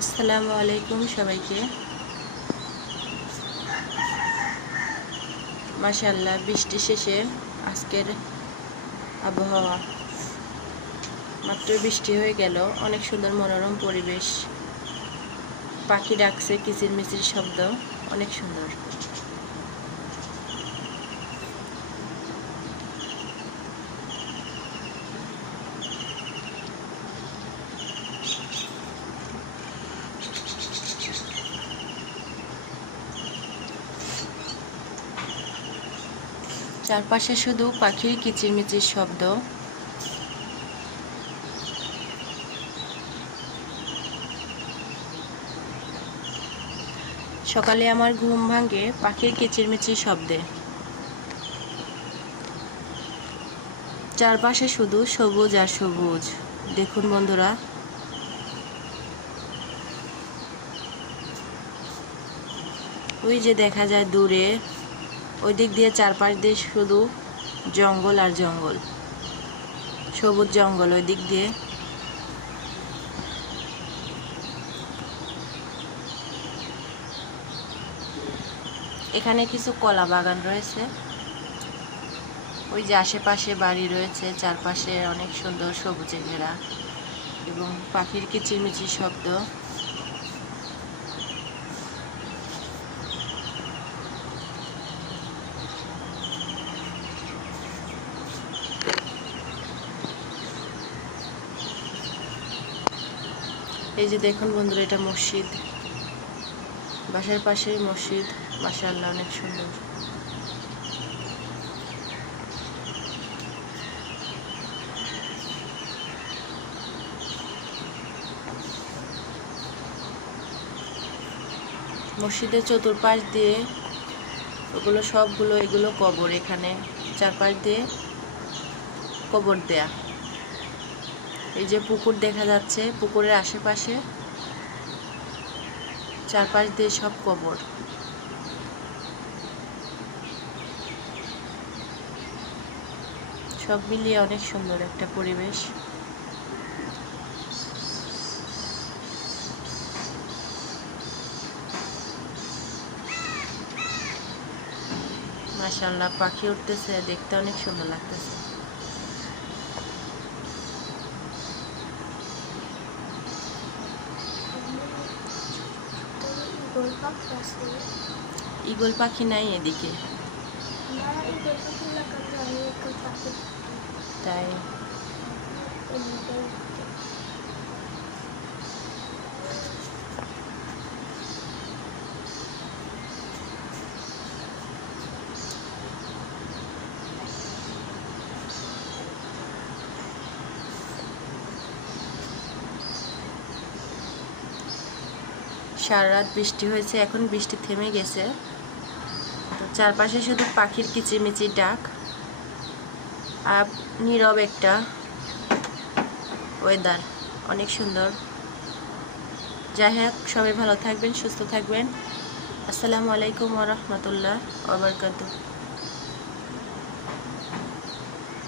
আসসালামু আলাইকুম সবাইকে। মাশাআল্লাহ, বৃষ্টি শেষে আজকের আবহাওয়া, মাত্র বৃষ্টি হয়ে গেল। অনেক সুন্দর মনোরম পরিবেশ, পাখি ডাকছে, কিচিরমিচির শব্দ, অনেক সুন্দর। চারপাশে শুধু পাখির কিচিরমিচির শব্দ। সকালে আমার ঘুম ভাঙে পাখির কিচিরমিচির শব্দে। চারপাশে শুধু সবুজ আর সবুজ। দেখুন বন্ধুরা, ওই যে দেখা যায় দূরে, ওই দিক দিয়ে চারপাশ দিয়ে শুধু জঙ্গল আর জঙ্গল, সবুজ জঙ্গল ওই দিক দিয়ে। এখানে কিছু কলা বাগান রয়েছে, ওই যে আশেপাশে বাড়ি রয়েছে, চারপাশে অনেক সুন্দর সবুজে ঘেরা এবং পাখির কিচিরমিচির শব্দ। এই যে দেখুন বন্ধুরা, এটা মসজিদ, বাসার পাশেই মসজিদ। মাশাআল্লাহ, অনেক সুন্দর। মসজিদের চতুর্পাশ দিয়ে এগুলো কবর। এখানে চারপাশ দিয়ে কবর দেয়া। এই যে পুকুর দেখা যাচ্ছে, পুকুরের আশেপাশে চারপাশ দিয়ে সব কবর। সব মিলিয়ে অনেক সুন্দর একটা পরিবেশ। মাশাআল্লাহ, পাখি উঠতেছে, দেখতে অনেক সুন্দর লাগতেছে। ঈগল পাখি নাই এদিকে, তাই সারা রাত বৃষ্টি হয়েছে, এখন বৃষ্টি থেমে গেছে। তো চারপাশে শুধু পাখির কিচিরমিচির ডাক আর নীরব একটা ওয়েদার, অনেক সুন্দর। যাই হোক, সবাই ভালো থাকবেন, সুস্থ থাকবেন। আসসালামু আলাইকুম ওয়া রাহমাতুল্লাহ ওয়া বারাকাতুহু।